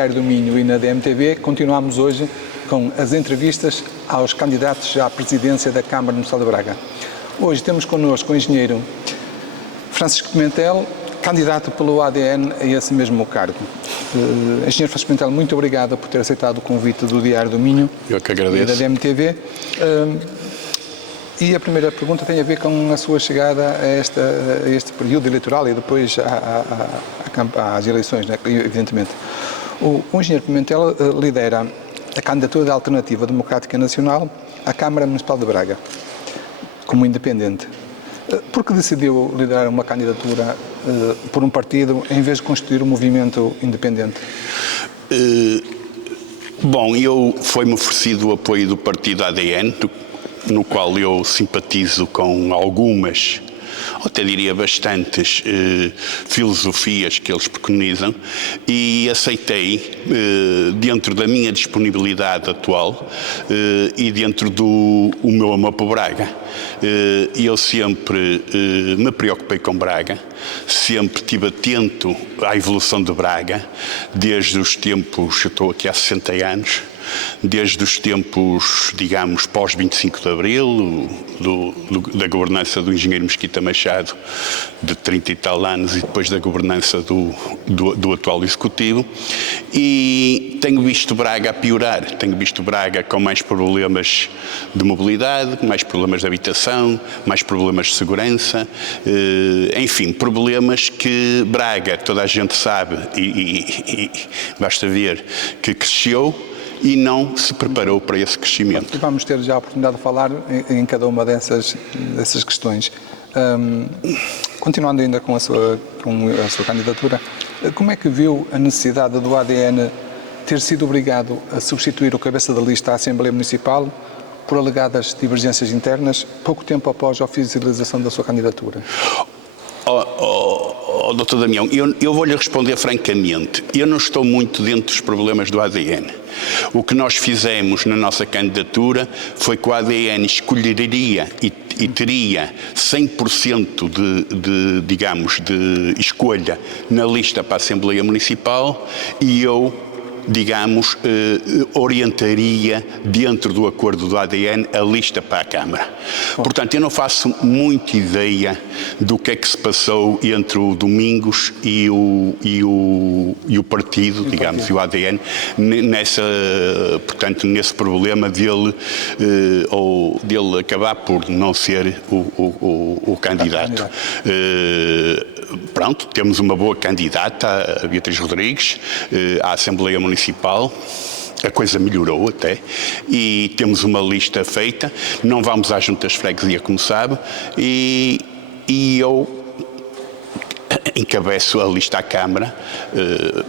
Diário do Minho e na DMTV, continuamos hoje com as entrevistas aos candidatos à presidência da Câmara Municipal de Braga. Hoje temos connosco o engenheiro Francisco Pimentel, candidato pelo ADN a esse mesmo cargo. Engenheiro Francisco Pimentel, muito obrigado por ter aceitado o convite do Diário do Minho. Eu que agradeço. E da DMTV. E a primeira pergunta tem a ver com a sua chegada a este período eleitoral e depois às eleições, né, evidentemente. O engenheiro Pimentel lidera a candidatura da Alternativa Democrática Nacional à Câmara Municipal de Braga, como independente. Por que decidiu liderar uma candidatura por um partido em vez de constituir um movimento independente? Bom, foi-me oferecido o apoio do partido ADN, no qual eu simpatizo com algumas, ou até diria bastantes, filosofias que eles preconizam, e aceitei dentro da minha disponibilidade atual e dentro do meu amor por Braga. Eu sempre me preocupei com Braga, sempre estive atento à evolução de Braga, desde os tempos, eu estou aqui há 60 anos, desde os tempos, digamos, pós-25 de Abril, da governança do engenheiro Mesquita Machado, de 30 e tal anos, e depois da governança do atual Executivo, e tenho visto Braga a piorar, tenho visto Braga com mais problemas de mobilidade, mais problemas de habitação, mais problemas de segurança, enfim, problemas que Braga, toda a gente sabe, e basta ver que cresceu, e não se preparou para esse crescimento. E vamos ter já a oportunidade de falar em cada uma dessas questões. Continuando ainda com a sua candidatura, como é que viu a necessidade do ADN ter sido obrigado a substituir o cabeça da lista à Assembleia Municipal por alegadas divergências internas, pouco tempo após a oficialização da sua candidatura? Dr. Damião, eu vou-lhe responder francamente. Eu não estou muito dentro dos problemas do ADN. O que nós fizemos na nossa candidatura foi que o ADN escolheria e teria 100% de escolha na lista para a Assembleia Municipal, e eu, digamos, orientaria dentro do acordo do ADN a lista para a Câmara. Portanto, eu não faço muita ideia do que é que se passou entre o Domingos e o partido, digamos, e o ADN, portanto, nesse problema dele acabar por não ser o candidato. Pronto, temos uma boa candidata, a Beatriz Rodrigues, à Assembleia Municipal. A coisa melhorou até, e temos uma lista feita. Não vamos às juntas de freguesia, como sabe, e eu encabeço a lista à Câmara,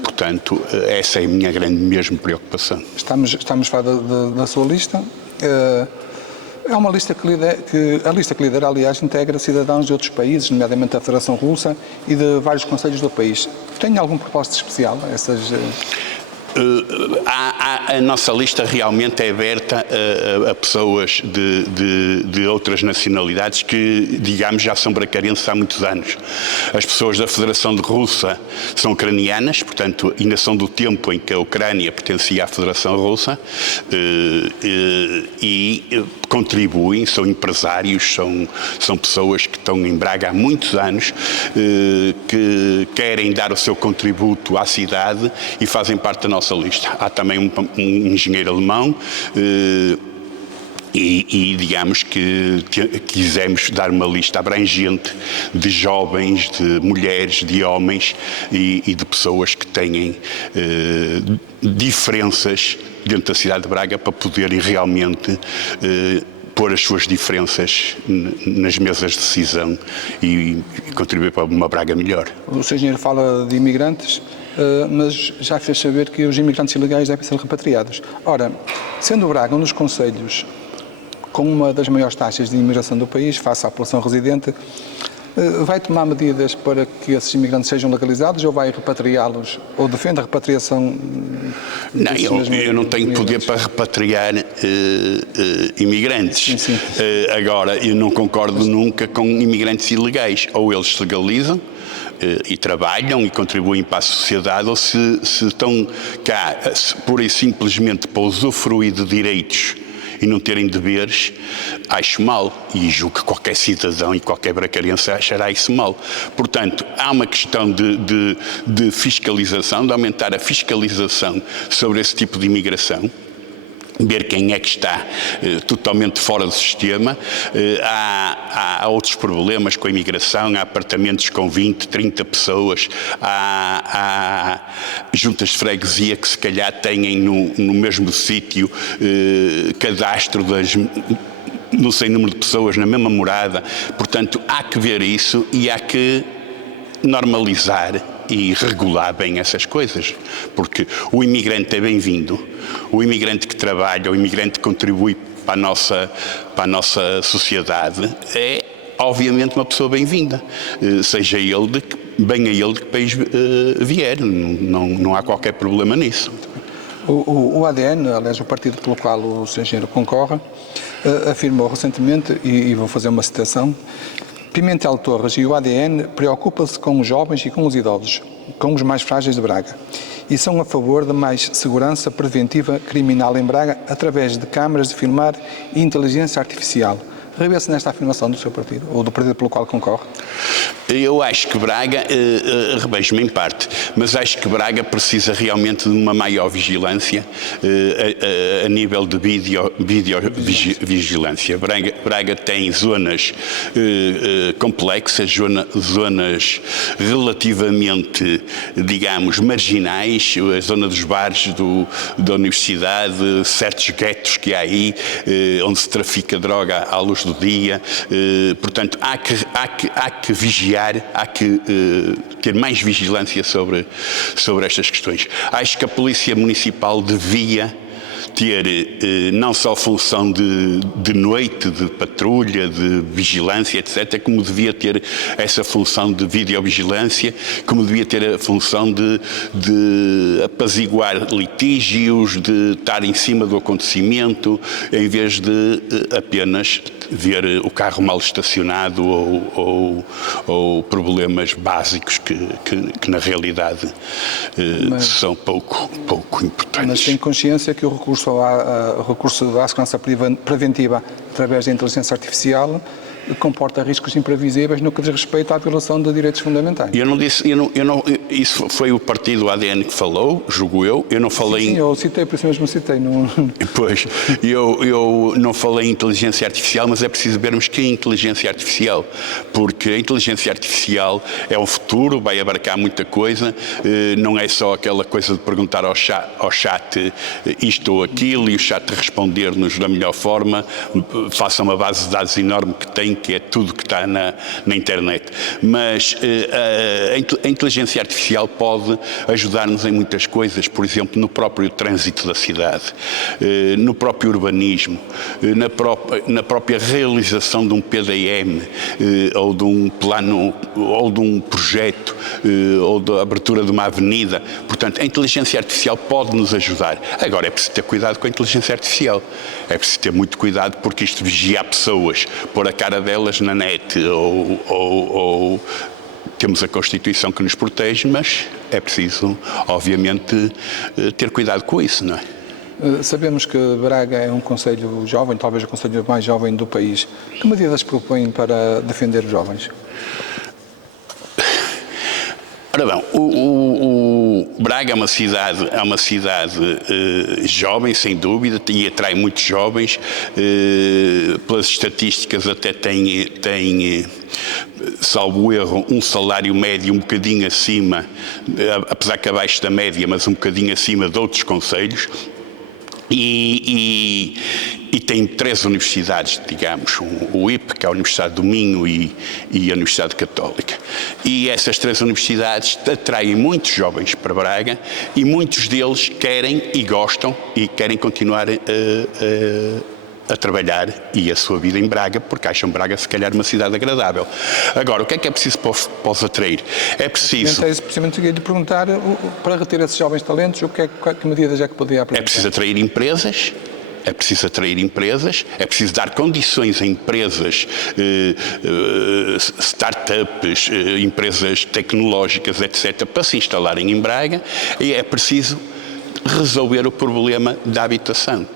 portanto, essa é a minha grande mesmo preocupação. Estamos a falar da sua lista. É uma lista a lista que lidera, aliás, integra cidadãos de outros países, nomeadamente da Federação Russa e de vários concelhos do país. Tem algum propósito especial a essas... A nossa lista realmente é aberta a pessoas de outras nacionalidades que, digamos, já são bracarenses há muitos anos. As pessoas da Federação de Russa são ucranianas, portanto, ainda são do tempo em que a Ucrânia pertencia à Federação Russa, e contribuem, são empresários, são pessoas que estão em Braga há muitos anos, que querem dar o seu contributo à cidade e fazem parte da nossa lista. Há também um engenheiro alemão, e digamos que quisemos dar uma lista abrangente de jovens, de mulheres, de homens e de pessoas que têm diferenças dentro da cidade de Braga para poderem realmente pôr as suas diferenças nas mesas de decisão e contribuir para uma Braga melhor. O Sr. Engenheiro fala de imigrantes, mas já fez saber que os imigrantes ilegais devem ser repatriados. Ora, sendo Braga um dos concelhos com uma das maiores taxas de imigração do país, face à população residente, vai tomar medidas para que esses imigrantes sejam legalizados ou vai repatriá-los, ou defende a repatriação? Não, eu não tenho poder para repatriar imigrantes. Sim. Agora, eu não concordo nunca com imigrantes ilegais. Ou eles se legalizam e trabalham e contribuem para a sociedade, ou se estão cá pura e simplesmente para usufruir de direitos e não terem deveres, acho mal. E julgo que qualquer cidadão e qualquer bracarense achará isso mal. Portanto, há uma questão de fiscalização, de aumentar a fiscalização sobre esse tipo de imigração, ver quem é que está totalmente fora do sistema. Há outros problemas com a imigração, há apartamentos com 20, 30 pessoas, há juntas de freguesia que se calhar têm no mesmo sítio cadastro não sei número de pessoas na mesma morada. Portanto, há que ver isso e há que normalizar e regular bem essas coisas, porque o imigrante é bem-vindo, o imigrante que trabalha, o imigrante que contribui para a nossa sociedade é obviamente uma pessoa bem-vinda, seja ele bem a ele de que país vier, não há qualquer problema nisso. O ADN, aliás, o partido pelo qual o Sr. Engenheiro concorre, afirmou recentemente, e vou fazer uma citação: Pimentel Torres e o ADN preocupam-se com os jovens e com os idosos, com os mais frágeis de Braga, e são a favor de mais segurança preventiva criminal em Braga através de câmaras de filmar e inteligência artificial. Revê-se nesta afirmação do seu partido, ou do partido pelo qual concorre? Eu acho que Braga, revejo-me em parte, mas acho que Braga precisa realmente de uma maior vigilância a nível de videovigilância. Braga tem zonas complexas, zonas relativamente, digamos, marginais, a zona dos bares da universidade, certos guetos que há aí, onde se trafica droga à luz do dia. Portanto, há que vigiar, há que ter mais vigilância sobre estas questões. Acho que a Polícia Municipal devia ter não só função de noite, de patrulha, de vigilância, etc., como devia ter essa função de videovigilância, como devia ter a função de apaziguar litígios, de estar em cima do acontecimento, em vez de apenas ver o carro mal estacionado ou problemas básicos que na realidade são pouco importantes. Mas tem consciência que o recurso à segurança preventiva através da inteligência artificial comporta riscos imprevisíveis no que diz respeito à violação de direitos fundamentais. Isso foi o partido ADN que falou, julgo eu. Eu não falei. Sim, eu citei, por isso mesmo citei. Pois, eu não falei em inteligência artificial, mas é preciso vermos que é inteligência artificial, porque a inteligência artificial é o futuro, vai abarcar muita coisa, não é só aquela coisa de perguntar ao chat isto ou aquilo e o chat responder-nos da melhor forma, faça uma base de dados enorme que é tudo que está na internet. Mas a inteligência artificial pode ajudar-nos em muitas coisas, por exemplo, no próprio trânsito da cidade, no próprio urbanismo, na própria realização de um PDM, ou de um plano, ou de um projeto, ou da abertura de uma avenida. Portanto, a inteligência artificial pode nos ajudar. Agora, é preciso ter cuidado com a inteligência artificial. É preciso ter muito cuidado, porque isto vigia pessoas, pôr a cara delas na net, ou temos a Constituição que nos protege, mas é preciso, obviamente, ter cuidado com isso, não é? Sabemos que Braga é um concelho jovem, talvez o concelho mais jovem do país. Que medidas propõem para defender os jovens? Ora bem, o Braga é uma cidade jovem, sem dúvida, e atrai muitos jovens. Pelas estatísticas até tem, salvo erro, um salário médio um bocadinho acima, apesar que abaixo da média, mas um bocadinho acima de outros concelhos. E tem 3 universidades, digamos, o IP, que é a Universidade do Minho, e a Universidade Católica. E essas 3 universidades atraem muitos jovens para Braga, e muitos deles querem e gostam e querem continuar a trabalhar e a sua vida em Braga, porque acham Braga se calhar uma cidade agradável. Agora, o que é preciso para os atrair? É preciso... Precisamente lhe perguntar, para reter esses jovens talentos, que medidas é que poderia apresentar? É preciso atrair empresas, é preciso atrair empresas, é preciso dar condições a empresas, startups, empresas tecnológicas, etc., para se instalarem em Braga, e é preciso resolver o problema da habitação.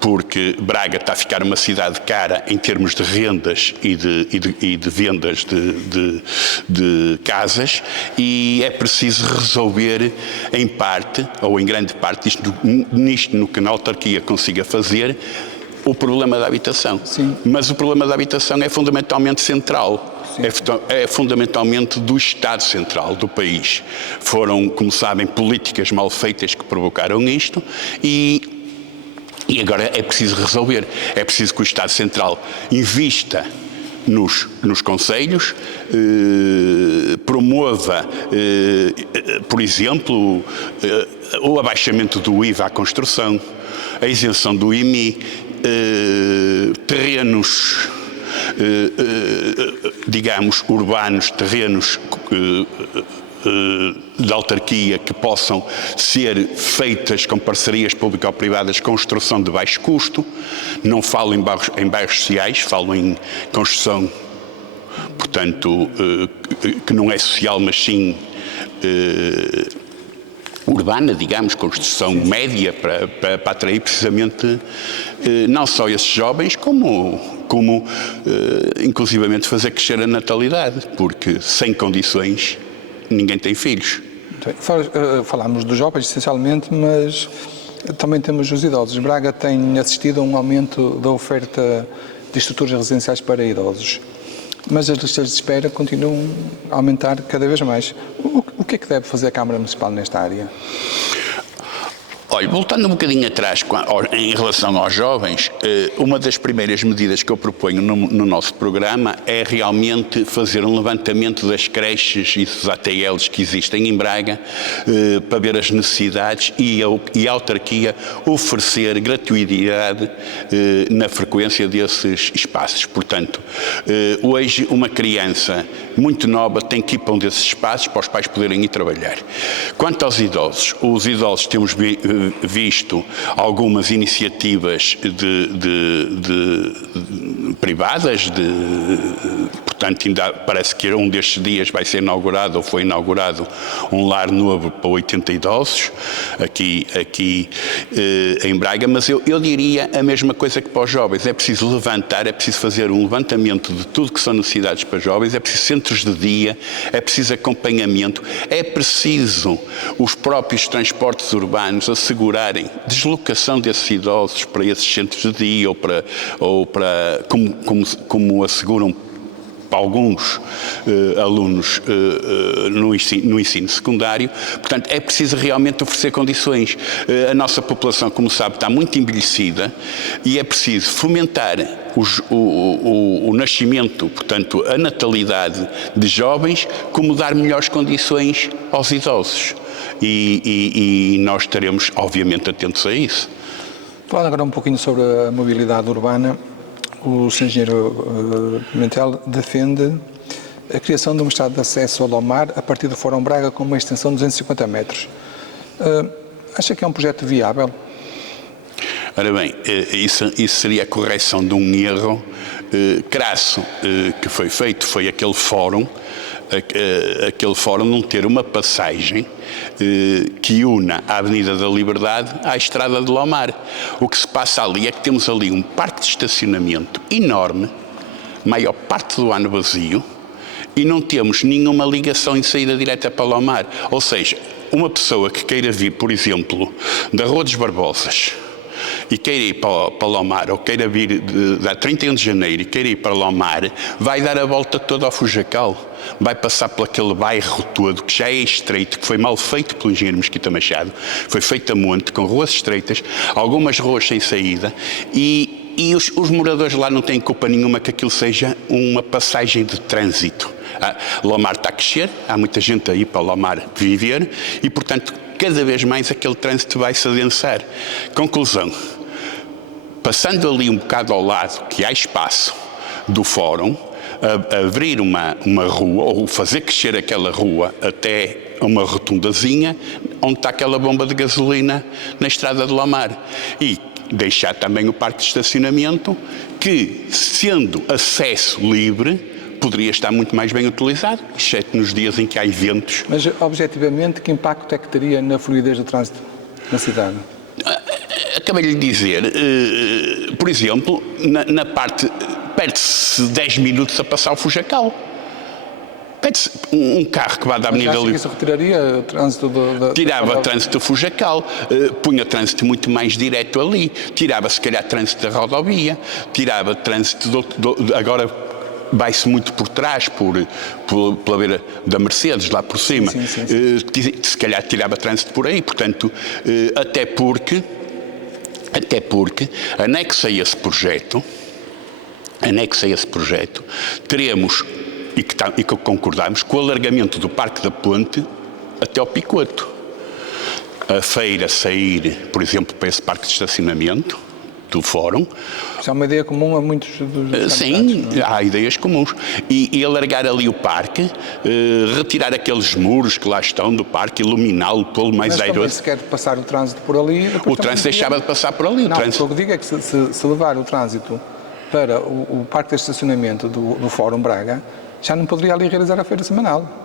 Porque Braga está a ficar uma cidade cara em termos de rendas e de vendas de casas, e é preciso resolver em parte, ou em grande parte, nisto no que a autarquia consiga fazer, o problema da habitação. Sim. Mas o problema da habitação é fundamentalmente central. É fundamentalmente do Estado Central do país. Foram, como sabem, políticas mal feitas que provocaram isto, e agora é preciso resolver. É preciso que o Estado Central invista nos concelhos, promova, por exemplo, o abaixamento do IVA à construção, a isenção do IMI, terrenos, digamos, urbanos, terrenos da autarquia que possam ser feitas com parcerias público-privadas, construção de baixo custo. Não falo em bairros sociais, falo em construção, portanto, que não é social, mas sim urbana, digamos, construção média, para atrair precisamente não só esses jovens, como inclusivamente fazer crescer a natalidade, porque sem condições ninguém tem filhos. Falámos dos jovens, essencialmente, mas também temos os idosos. Braga tem assistido a um aumento da oferta de estruturas residenciais para idosos, mas as listas de espera continuam a aumentar cada vez mais. O que é que deve fazer a Câmara Municipal nesta área? Olha, voltando um bocadinho atrás em relação aos jovens, uma das primeiras medidas que eu proponho no nosso programa é realmente fazer um levantamento das creches e dos ATLs que existem em Braga, para ver as necessidades e a autarquia oferecer gratuidade na frequência desses espaços. Portanto, hoje uma criança muito nova tem que ir para um desses espaços para os pais poderem ir trabalhar. Quanto aos idosos, os idosos temos visto algumas iniciativas privadas, portanto, ainda parece que um destes dias vai ser inaugurado, ou foi inaugurado, um lar novo para 80 idosos, aqui em Braga, mas eu diria a mesma coisa que para os jovens. É preciso levantar, é preciso fazer um levantamento de tudo que são necessidades para jovens, é preciso centros de dia, é preciso acompanhamento, é preciso os próprios transportes urbanos assegurarem deslocação desses idosos para esses centros de dia, ou para como asseguram para alguns alunos no ensino secundário. Portanto, é preciso realmente oferecer condições. A nossa população, como sabe, está muito envelhecida, e é preciso fomentar o nascimento, portanto, a natalidade de jovens, como dar melhores condições aos idosos. E nós estaremos, obviamente, atentos a isso. Falando agora um pouquinho sobre a mobilidade urbana, o Sr. Engenheiro Pimentel defende a criação de uma estrada de acesso ao Lomar a partir do Fórum Braga com uma extensão de 250 metros. Acha que é um projeto viável? Ora bem, isso seria a correção de um erro crasso que foi feito. Foi aquele fórum não ter uma passagem que una a Avenida da Liberdade à Estrada de Lomar. O que se passa ali é que temos ali um parque de estacionamento enorme, maior parte do ano vazio, e não temos nenhuma ligação em saída direta para Lomar. Ou seja, uma pessoa que queira vir, por exemplo, da Rua dos Barbosas, e queira ir para Lomar, ou queira vir da 31 de janeiro e queira ir para Lomar, vai dar a volta toda ao Fujacal, vai passar por aquele bairro todo que já é estreito, que foi mal feito pelo engenheiro Mesquita Machado, foi feito a monte, com ruas estreitas, algumas ruas sem saída, e os moradores lá não têm culpa nenhuma que aquilo seja uma passagem de trânsito. Lomar está a crescer, há muita gente a ir para Lomar viver, e portanto cada vez mais aquele trânsito vai se adensar. Conclusão, passando ali um bocado ao lado, que há espaço do fórum, abrir uma rua, ou fazer crescer aquela rua até uma rotundazinha, onde está aquela bomba de gasolina na Estrada de Lomar. E deixar também o parque de estacionamento, que, sendo acesso livre, poderia estar muito mais bem utilizado, exceto nos dias em que há eventos. Mas, objetivamente, que impacto é que teria na fluidez do trânsito na cidade? Acabei de lhe dizer, por exemplo, na parte, perde-se 10 minutos a passar o Fujacal. Pede-se um carro que vá da Avenida Livre. Isso retiraria o trânsito Tirava trânsito do Fujacal, punha trânsito muito mais direto ali, tirava se calhar trânsito da rodovia, tirava trânsito agora vai-se muito por trás, pela beira da Mercedes, lá por cima. Sim. Se calhar tirava trânsito por aí, portanto, até porque, anexo a esse projeto, teremos, e que concordamos, com o alargamento do Parque da Ponte até ao Picoto. A feira sair, por exemplo, para esse parque de estacionamento do Fórum. Isso é uma ideia comum a muitos dos Sim, há ideias comuns. E alargar ali o parque, retirar aqueles muros que lá estão do parque, iluminá-lo, pô-lo mais airoso. Mas se quer passar o trânsito por ali... O trânsito deixava de passar por ali. Não, o que eu digo é que se levar o trânsito para o parque de estacionamento do Fórum Braga, já não poderia ali realizar a feira semanal.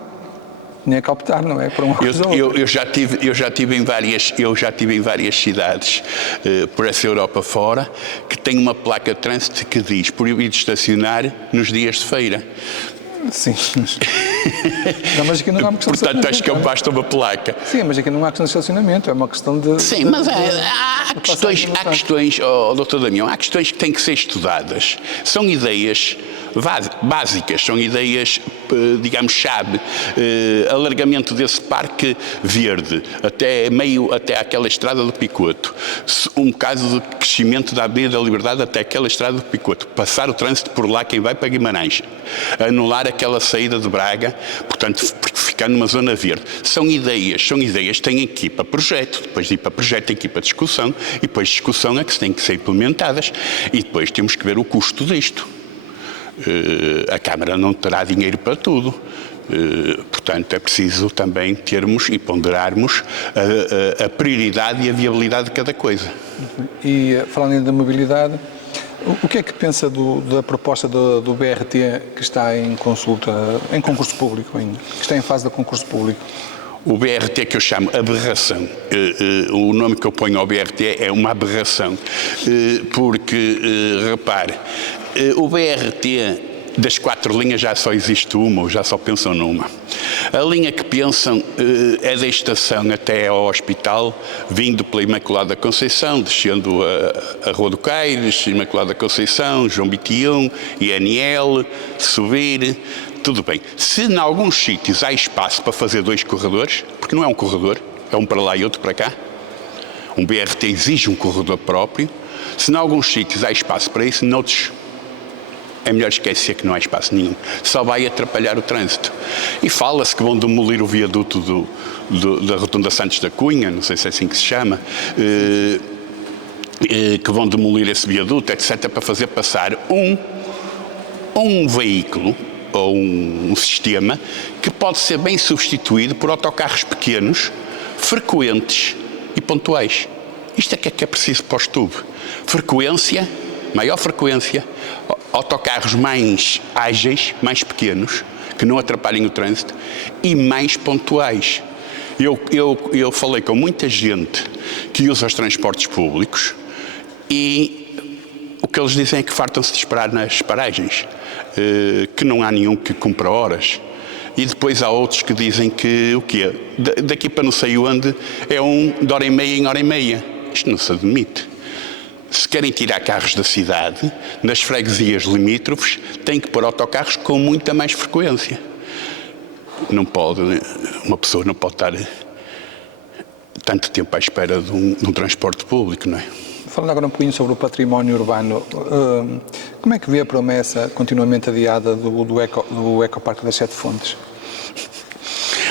Tinha que optar, não é? Por uma coisa ou outra. Eu já tive em várias cidades por essa Europa fora que tem uma placa de trânsito que diz proibido estacionar nos dias de feira. Sim. Não, mas aqui não há uma questão de Portanto, estacionamento. acho que basta uma placa. Sim, mas aqui não há questão de estacionamento, é uma questão de... Sim, mas há questões, Dr. Damião, há questões que têm que ser estudadas. São ideias básicas, são ideias, digamos, chave. Alargamento desse parque verde até aquela estrada do Picoto. Um caso de crescimento da Avenida da Liberdade até aquela estrada do Picoto. Passar o trânsito por lá, quem vai para Guimarães. Anular aquela saída de Braga, portanto, ficar numa zona verde. São ideias, têm que ir para projeto, depois de ir para projeto tem que ir para discussão, e depois de discussão é que têm que ser implementadas, e depois temos que ver o custo disto. A Câmara não terá dinheiro para tudo. Portanto, é preciso também termos e ponderarmos a prioridade e a viabilidade de cada coisa. E falando ainda da mobilidade, o que é que pensa da proposta do BRT que está em consulta, em concurso público ainda, que está em fase de concurso público? O BRT que eu chamo aberração, o nome que eu ponho ao BRT é uma aberração, porque, repare, o BRT das 4 linhas já só existe uma, ou já só pensam numa. A linha que pensam é da estação até ao hospital, vindo pela Imaculada Conceição, descendo a Rua do Caires, Imaculada Conceição, João Bitião, INL, subir, tudo bem. Se em alguns sítios há espaço para fazer 2 corredores, porque não é um corredor, é um para lá e outro para cá, um BRT exige um corredor próprio, se em alguns sítios há espaço para isso, noutros é melhor esquecer que não há espaço nenhum. Só vai atrapalhar o trânsito. E fala-se que vão demolir o viaduto da Rotunda Santos da Cunha, não sei se é assim que se chama, que vão demolir esse viaduto, etc., para fazer passar um veículo ou um sistema que pode ser bem substituído por autocarros pequenos, frequentes e pontuais. Isto é que é preciso para o STUB. Maior frequência, autocarros mais ágeis, mais pequenos, que não atrapalhem o trânsito, e mais pontuais. Eu falei com muita gente que usa os transportes públicos e o que eles dizem é que fartam-se de esperar nas paragens, que não há nenhum que cumpra horas. E depois há outros que dizem que o quê? Daqui para não sei onde é de hora e meia em hora e meia. Isto não se admite. Se querem tirar carros da cidade, nas freguesias limítrofes, têm que pôr autocarros com muita mais frequência. Uma pessoa não pode estar tanto tempo à espera de um transporte público, não é? Falando agora um pouquinho sobre o património urbano, como é que vê a promessa continuamente adiada do Ecoparque das 7 Fontes?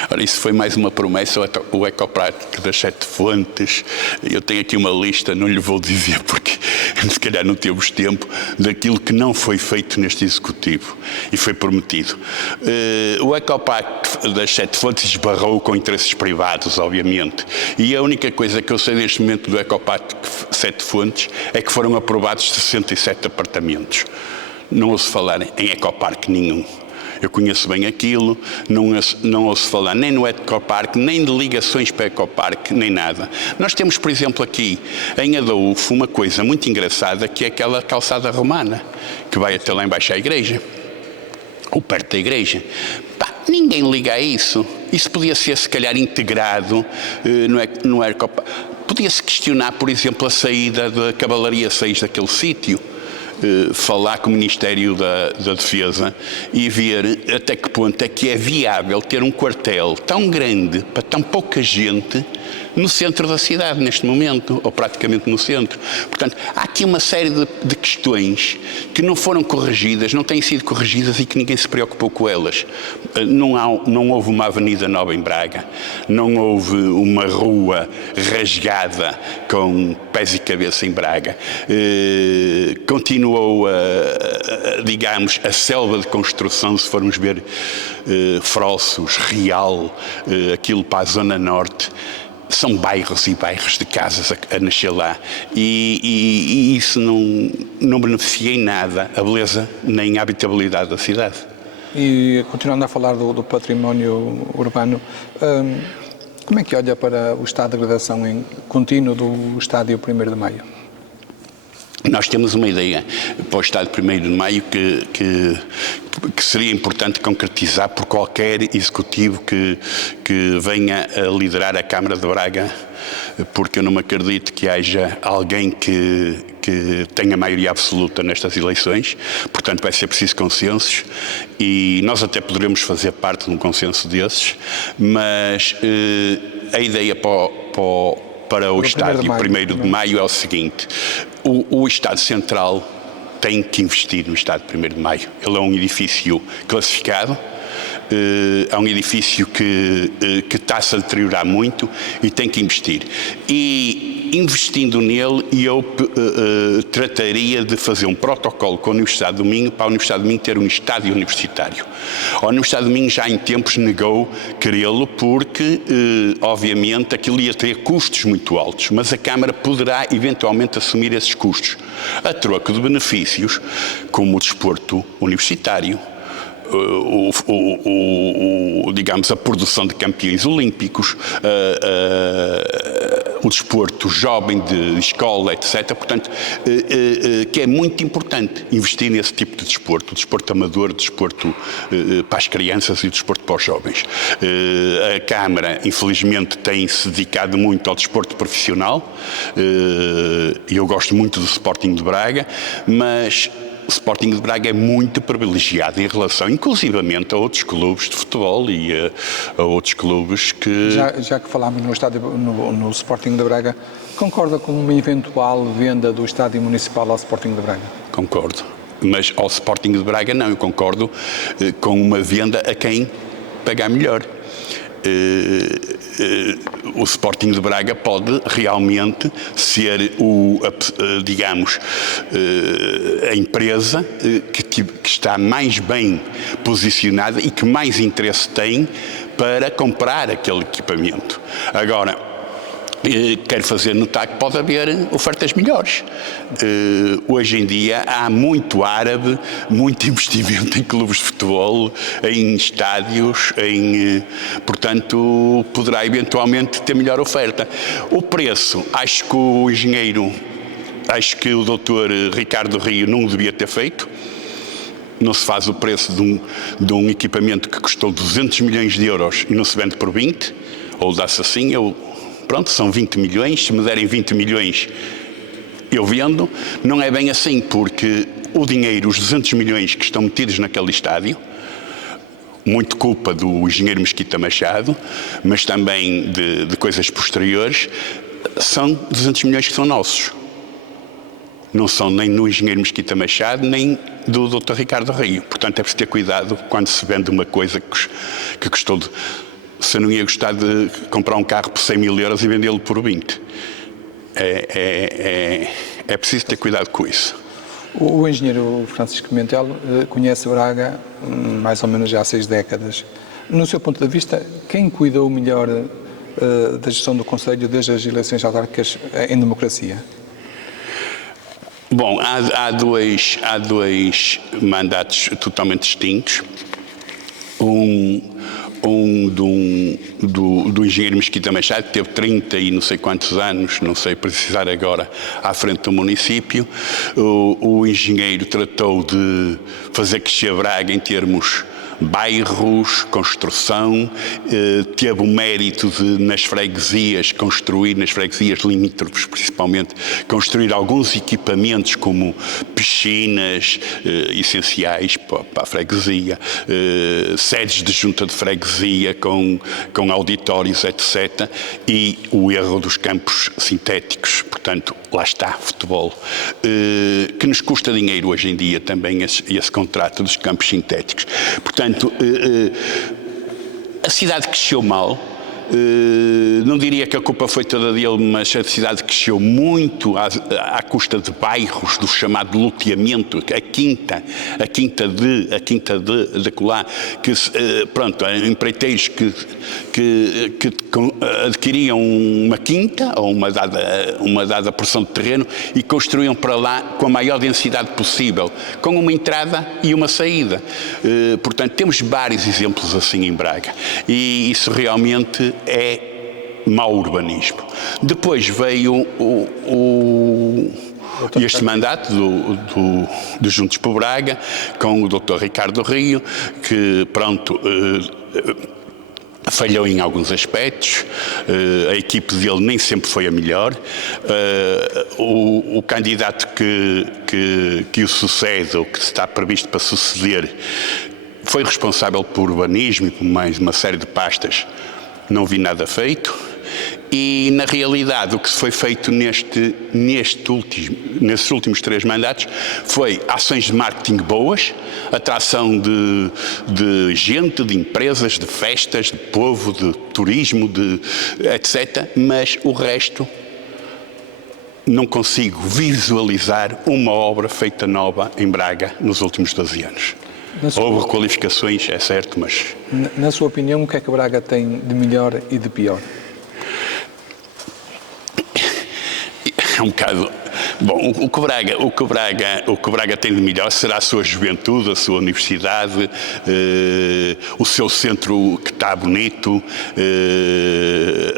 Ora, isso foi mais uma promessa, o Ecoparque das 7 Fontes. Eu tenho aqui uma lista, não lhe vou dizer porque se calhar não temos tempo, daquilo que não foi feito neste Executivo e foi prometido. O Ecoparque das Sete Fontes esbarrou com interesses privados, obviamente, e a única coisa que eu sei neste momento do Ecoparque Sete Fontes é que foram aprovados 67 apartamentos. Não ouço falar em Ecoparque nenhum. Eu conheço bem aquilo, não ouço falar nem no Ecoparque, nem de ligações para Ecoparque, nem nada. Nós temos, por exemplo, aqui em Adaúfo uma coisa muito engraçada, que é aquela calçada romana, que vai até lá embaixo à igreja, ou perto da igreja. Ninguém liga a isso. Isso podia ser, se calhar, integrado no Ecoparque. Podia-se questionar, por exemplo, a saída da Cavalaria 6 daquele sítio. Falar com o Ministério da Defesa e ver até que ponto é que é viável ter um quartel tão grande para tão pouca gente no centro da cidade neste momento, ou praticamente no centro. Portanto, há aqui uma série de questões que não foram corrigidas, não têm sido corrigidas e que ninguém se preocupou com elas. Não houve uma avenida nova em Braga, não houve uma rua rasgada com pés e cabeça em Braga. Continuou, digamos, a selva de construção, se formos ver Frossos, Real, aquilo para a Zona Norte. São bairros e bairros de casas a nascer lá e isso não beneficia em nada a beleza nem a habitabilidade da cidade. E continuando a falar do património urbano, como é que olha para o estado de degradação contínuo do estádio 1º de Maio? Nós temos uma ideia para o estádio 1º de Maio que seria importante concretizar por qualquer executivo que venha a liderar a Câmara de Braga, porque eu não me acredito que haja alguém que tenha maioria absoluta nestas eleições, portanto vai ser preciso consensos e nós até poderemos fazer parte de um consenso desses, mas a ideia para o estádio 1º de Maio é o seguinte: o Estado Central tem que investir no estádio 1º de Maio. Ele é um edifício classificado, é um edifício que está-se a deteriorar muito e tem que investir. E investindo nele, eu trataria de fazer um protocolo com a Universidade do Minho para a Universidade do Minho ter um estádio universitário. A Universidade do Minho já em tempos negou querê-lo porque, obviamente, aquilo ia ter custos muito altos, mas a Câmara poderá eventualmente assumir esses custos a troco de benefícios como o desporto universitário, digamos, a produção de campeões olímpicos, o desporto jovem de escola, etc. Portanto, que é muito importante investir nesse tipo de desporto, o desporto amador, o desporto para as crianças e o desporto para os jovens. A Câmara, infelizmente, tem-se dedicado muito ao desporto profissional, e eu gosto muito do Sporting de Braga, mas o Sporting de Braga é muito privilegiado em relação, inclusivamente, a outros clubes de futebol e a outros clubes que... Já que falámos no Sporting de Braga, concorda com uma eventual venda do estádio municipal ao Sporting de Braga? Concordo, mas ao Sporting de Braga não, eu concordo com uma venda a quem pagar melhor. O Sporting de Braga pode realmente ser digamos, a empresa que está mais bem posicionada e que mais interesse tem para comprar aquele equipamento. Agora, quero fazer notar que pode haver ofertas melhores. Hoje em dia há muito árabe, muito investimento em clubes de futebol, em estádios, portanto, poderá eventualmente ter melhor oferta. O preço, acho que o doutor Ricardo Rio não o devia ter feito. Não se faz o preço de um equipamento que custou 200 milhões de euros e não se vende por 20, ou dá-se assim, pronto, são 20 milhões, se me derem 20 milhões eu vendo. Não é bem assim, porque o dinheiro, os 200 milhões que estão metidos naquele estádio, muito culpa do engenheiro Mesquita Machado, mas também de coisas posteriores, são 200 milhões que são nossos. Não são nem do engenheiro Mesquita Machado, nem do Dr. Ricardo Rio. Portanto, é preciso ter cuidado quando se vende uma coisa que custou... Se eu não ia gostar de comprar um carro por 100 mil euros e vendê-lo por 20. É preciso ter cuidado com isso. O engenheiro Francisco Pimentel conhece Braga mais ou menos já há 6 décadas. No seu ponto de vista, quem cuidou melhor da gestão do Conselho desde as eleições autárquicas em democracia? Bom, há dois mandatos totalmente distintos. Do engenheiro Mesquita Machado, que teve 30 e não sei quantos anos, não sei precisar agora, à frente do município. O engenheiro tratou de fazer crescer Braga em termos bairros, construção, teve o mérito de, nas freguesias, construir, nas freguesias limítrofes principalmente, construir alguns equipamentos como piscinas essenciais para a freguesia, sedes de junta de freguesia com auditórios, etc. E o erro dos campos sintéticos, portanto, lá está, futebol, que nos custa dinheiro hoje em dia também esse contrato dos campos sintéticos. Portanto, a cidade cresceu mal. Não diria que a culpa foi toda dele, mas a cidade cresceu muito à custa de bairros, do chamado loteamento, a quinta de Colá, que pronto, empreiteiros que adquiriam uma quinta ou uma dada porção de terreno e construíam para lá com a maior densidade possível, com uma entrada e uma saída. Portanto, temos vários exemplos assim em Braga e isso realmente é mau urbanismo. Depois veio este mandato do Juntos por Braga, com o Dr. Ricardo Rio, que pronto, falhou em alguns aspectos, a equipe dele nem sempre foi a melhor, o candidato que o sucede, ou que está previsto para suceder, foi responsável por urbanismo e por mais uma série de pastas. Não vi nada feito e, na realidade, o que foi feito nesses últimos 3 mandatos foi ações de marketing boas, atração de gente, de empresas, de festas, de povo, de turismo, etc. Mas o resto não consigo visualizar uma obra feita nova em Braga nos últimos 12 anos. Houve requalificações, é certo, mas... Na sua opinião, o que é que Braga tem de melhor e de pior? É um bocado... Bom, o que Braga tem de melhor será a sua juventude, a sua universidade, o seu centro que está bonito,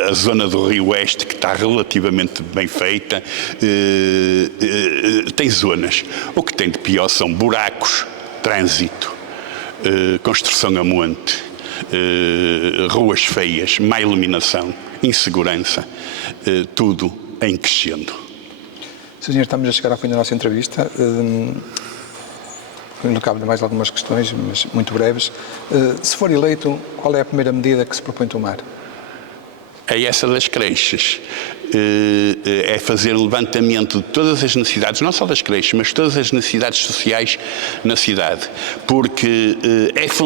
a zona do Rio Oeste que está relativamente bem feita. Tem zonas. O que tem de pior são buracos, trânsito, construção a monte, ruas feias, má iluminação, insegurança, tudo em crescendo. Sr. Engenheiro, estamos a chegar ao fim da nossa entrevista. Ainda cabe mais algumas questões, mas muito breves. Se for eleito, qual é a primeira medida que se propõe tomar? É essa das creches. É fazer o levantamento de todas as necessidades, não só das creches, mas todas as necessidades sociais na cidade. Porque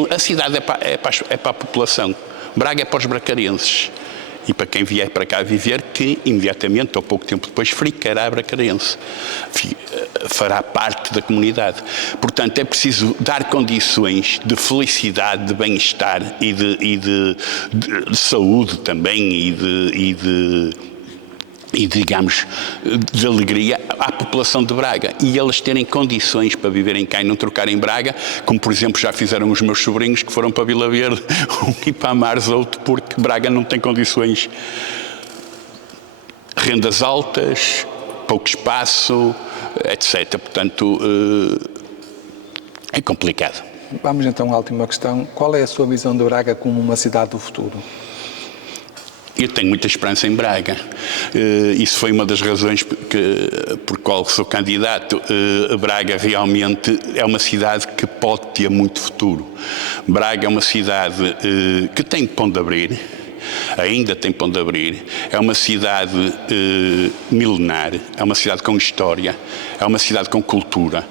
a cidade é para a população. Braga é para os bracarenses. E para quem vier para cá viver, que imediatamente ou pouco tempo depois ficará bracarense, fará parte da comunidade. Portanto, é preciso dar condições de felicidade, de bem-estar e de saúde também e digamos, de alegria à população de Braga. E eles terem condições para viverem cá e não trocarem Braga, como por exemplo já fizeram os meus sobrinhos que foram para Vila Verde, um e para Mares outro, porque Braga não tem condições. Rendas altas, pouco espaço, etc. Portanto, é complicado. Vamos então à última questão. Qual é a sua visão de Braga como uma cidade do futuro? Eu tenho muita esperança em Braga. Isso foi uma das razões por qual sou candidato. Braga realmente é uma cidade que pode ter muito futuro. Braga é uma cidade que tem pão de abrir, ainda tem pão de abrir. É uma cidade milenar, é uma cidade com história, é uma cidade com cultura.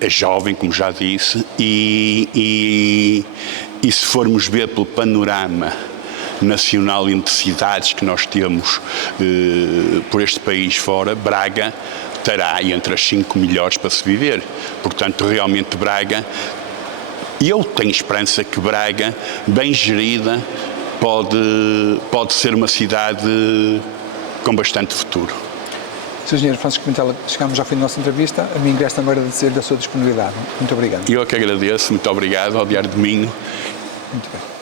É jovem, como já disse, e se formos ver pelo panorama nacional e necessidades que nós temos por este país fora, Braga estará entre as 5 melhores para se viver. Portanto, realmente Braga, e eu tenho esperança que Braga, bem gerida, pode ser uma cidade com bastante futuro. Sr. Engenheiro Francisco Pimentel, chegamos ao fim da nossa entrevista. A mim resta agora agradecer da sua disponibilidade. Muito obrigado. Eu é que agradeço, muito obrigado ao Diário de Minho. Muito bem.